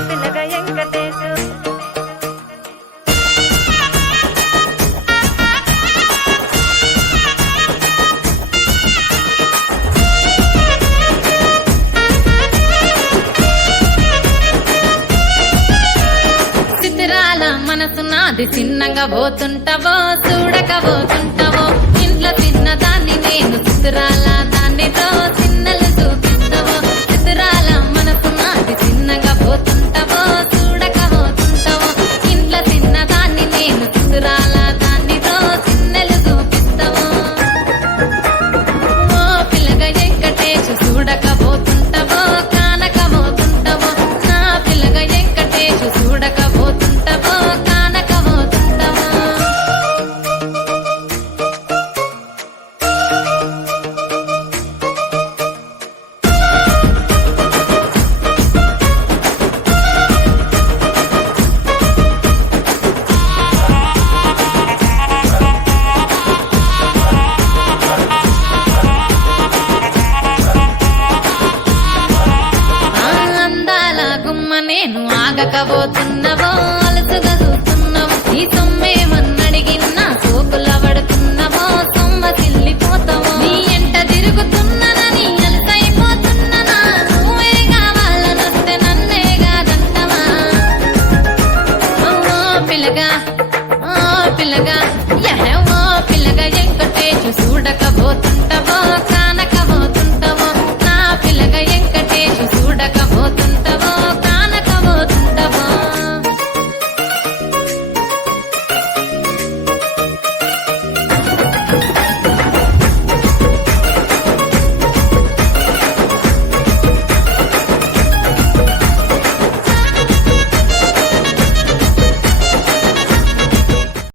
పిల్లగ వెంకటేశు చిత్రాల మనసు నాది చిన్నగా పోతుంటావో చూడకపోతుంటావో ఇంట్లో చిన్నదాన్ని నేను చిత్రాల దాన్నితో చిన్నలు చూపిస్తావో చిత్రాల మనసు నాది చిన్నగా పోతుంటావో చూడకపోతుంటావో ఇంట్లో చిన్నదాన్ని నేను చిత్రాల దాన్నితో చిన్నలు చూపిస్తావో ఓ పిల్లగా వెంకటేశు చూడకపోతుంటావో కానకపోతుంటావో నా పిల్లగా వెంకటేశు చూడకపోతుంటావో కానకపోతుంటావో అందాల గుమ్మ నేను ఆగకపోతున్నవో